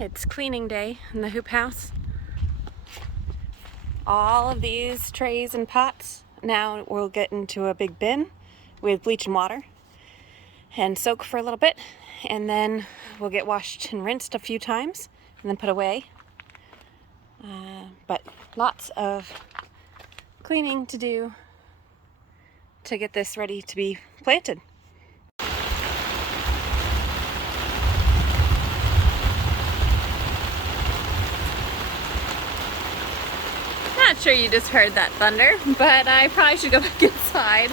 It's cleaning day in the hoop house. All of these trays and pots now will get into a big bin with bleach and water and soak for a little bit, and then we'll get washed and rinsed a few times and then put away. But lots of cleaning to do to get this ready to be planted. Not sure you just heard that thunder, but I probably should go back inside.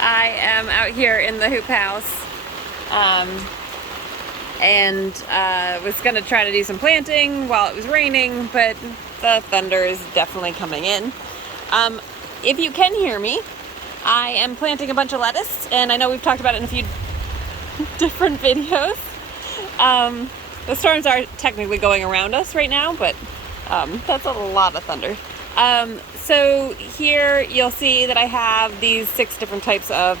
I am out here in the hoop house and was going to try to do some planting while it was raining, but the thunder is definitely coming in. If you can hear me, I am planting a bunch of lettuce, and I know we've talked about it in a few different videos. The storms are technically going around us right now, but that's a lot of thunder. So here you'll see that I have these 6 different types of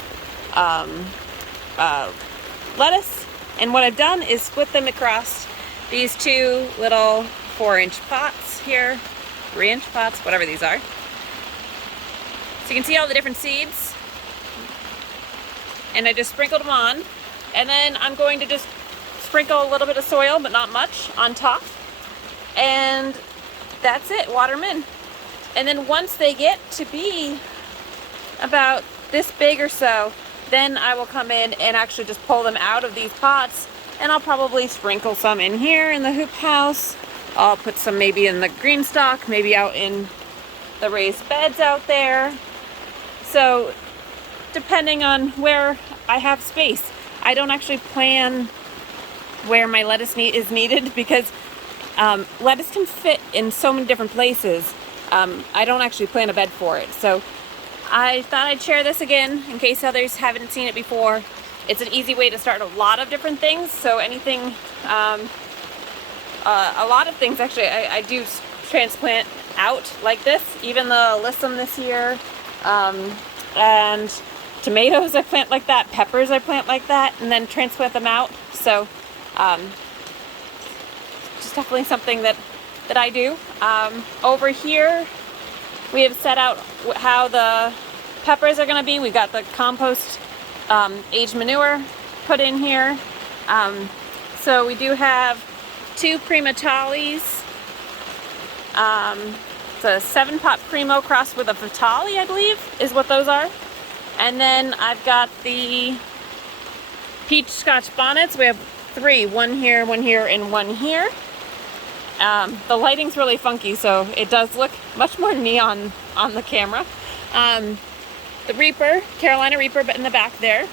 lettuce, and what I've done is split them across these 2 little 4-inch pots here, 3-inch pots, whatever these are. So you can see all the different seeds, and I just sprinkled them on, and then I'm going to just sprinkle a little bit of soil, but not much, on top, and that's it, water them in. And then once they get to be about this big or so, then I will come in and actually just pull them out of these pots, and I'll probably sprinkle some in here in the hoop house. I'll put some maybe in the green stock, maybe out in the raised beds out there. So depending on where I have space. I don't actually plan where my lettuce is needed, because lettuce can fit in so many different places. I don't actually plan a bed for it. So I thought I'd share this again in case others haven't seen it before. It's an easy way to start a lot of different things. So anything, a lot of things actually I do transplant out like this. Even the alyssum this year, and tomatoes I plant like that, peppers I plant like that, and then transplant them out. So just definitely something that I do. Over here we have set out how the peppers are going to be. We've got the compost aged manure put in here. So we do have 2 prima talis. It's a 7-pot primo crossed with a fatali, I believe, is what those are. And then I've got the peach scotch bonnets. We have 3, one here, and one here. The lighting's really funky, so it does look much more neon on the camera. The Reaper, Carolina Reaper, but in the back there.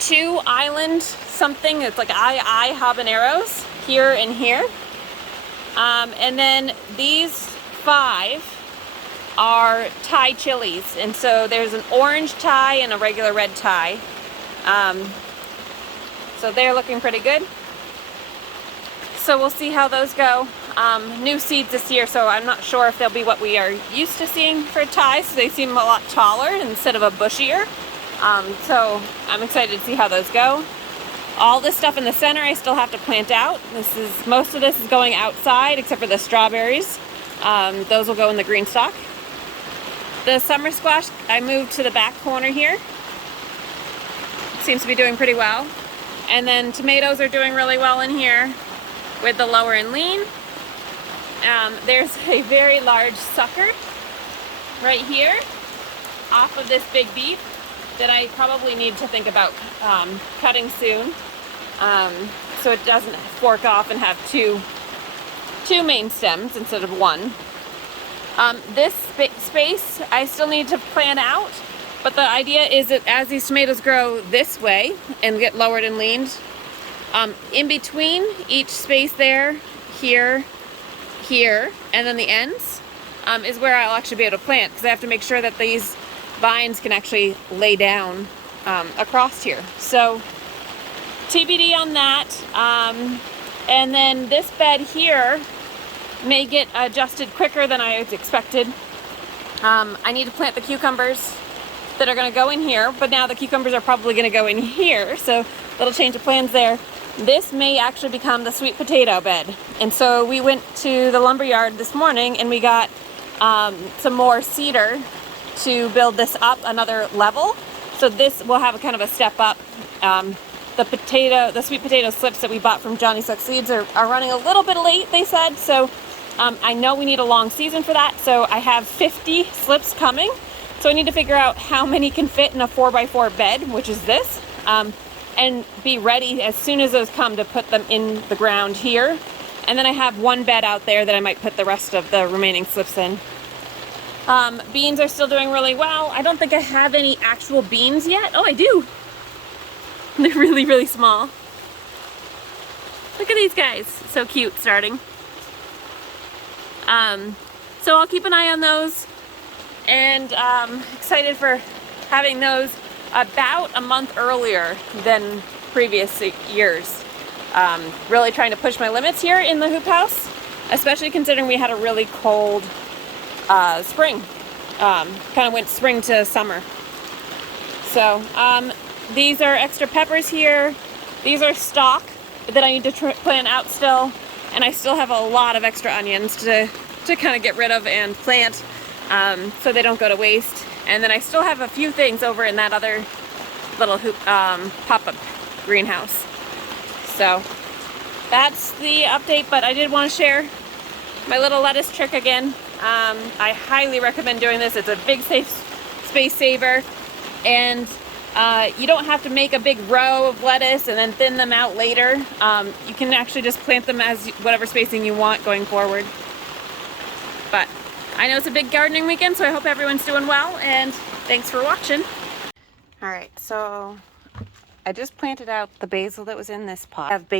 2 island something, it's like I habaneros here and here. And then these 5 are Thai chilies, and so there's an orange Thai and a regular red Thai. So they're looking pretty good. So we'll see how those go. New seeds this year, so I'm not sure if they'll be what we are used to seeing for Thais. So they seem a lot taller instead of a bushier. So I'm excited to see how those go. All this stuff in the center I still have to plant out. Most of this is going outside except for the strawberries. Those will go in the green stock. The summer squash I moved to the back corner here. It seems to be doing pretty well. And then tomatoes are doing really well in here with the lower and lean. There's a very large sucker right here off of this big beef that I probably need to think about cutting soon, so it doesn't fork off and have two main stems instead of one. This space I still need to plan out, but the idea is that as these tomatoes grow this way and get lowered and leaned, in between each space there, here, and then the ends, is where I'll actually be able to plant, because I have to make sure that these vines can actually lay down across here. So TBD on that. And then this bed here may get adjusted quicker than I expected. I need to plant the cucumbers that are going to go in here, but now the cucumbers are probably going to go in here, so little change of plans there. this may actually become the sweet potato bed. And so we went to the lumber yard this morning and we got some more cedar to build this up another level. So this will have a kind of a step up. The sweet potato slips that we bought from Johnny Suck Seeds are running a little bit late, they said. So I know we need a long season for that. So I have 50 slips coming. So I need to figure out how many can fit in a 4x4 bed, which is this, and be ready as soon as those come to put them in the ground here. And then I have one bed out there that I might put the rest of the remaining slips in. Beans are still doing really well. I don't think I have any actual beans yet. Oh, I do. They're really, really small. Look at these guys. So cute starting. So I'll keep an eye on those. And excited for having those about a month earlier than previous years. Really trying to push my limits here in the hoop house, especially considering we had a really cold spring. Kind of went spring to summer. So these are extra peppers here. These are stock that I need to plant out still. And I still have a lot of extra onions to kind of get rid of and plant. So they don't go to waste. And then I still have a few things over in that other little pop-up greenhouse. So that's the update, but I did want to share my little lettuce trick again. I highly recommend doing this. It's a big space saver, and you don't have to make a big row of lettuce and then thin them out later. You can actually just plant them as whatever spacing you want going forward. But I know it's a big gardening weekend, so I hope everyone's doing well, and thanks for watching. All right, so I just planted out the basil that was in this pot. I have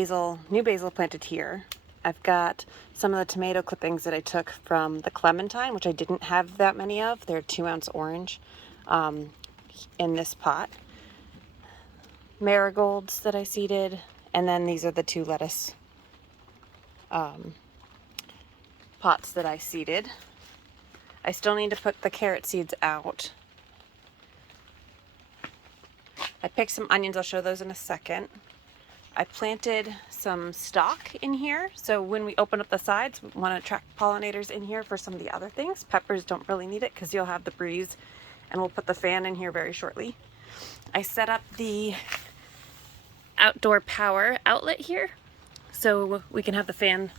new basil planted here. I've got some of the tomato clippings that I took from the clementine, which I didn't have that many of. They're 2-ounce orange in this pot. Marigolds that I seeded, and then these are the 2 lettuce pots that I seeded. I still need to put the carrot seeds out. I picked some onions. I'll show those in a second. I planted some stock in here, so when we open up the sides, we want to attract pollinators in here for some of the other things. Peppers don't really need it because you'll have the breeze, and we'll put the fan in here very shortly. I set up the outdoor power outlet here, so we can have the fan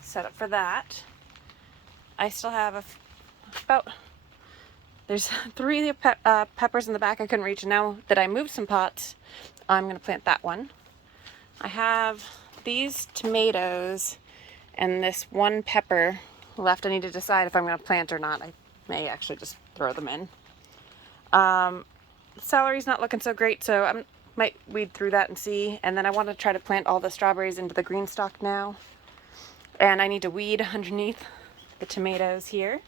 set up for that. I still have there's 3 peppers in the back I couldn't reach. Now that I moved some pots, I'm going to plant that one. I have these tomatoes and this 1 pepper left. I need to decide if I'm going to plant or not. I may actually just throw them in. Celery's not looking so great, so I might weed through that and see. And then I want to try to plant all the strawberries into the green stalk now. And I need to weed underneath the tomatoes here.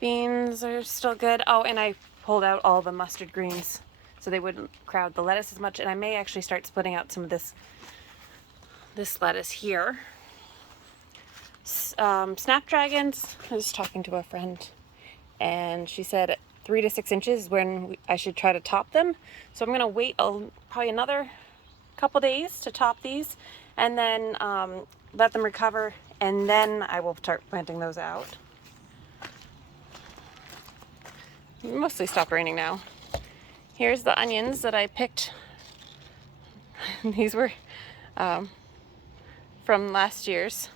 Beans are still good. Oh, and I pulled out all the mustard greens so they wouldn't crowd the lettuce as much. And I may actually start splitting out some of this lettuce here. Snapdragons, I was talking to a friend and she said 3 to 6 inches when I should try to top them. So I'm going to wait probably another couple days to top these, and then let them recover, and then I will start planting those out. Mostly stopped raining now. Here's the onions that I picked. These were from last year's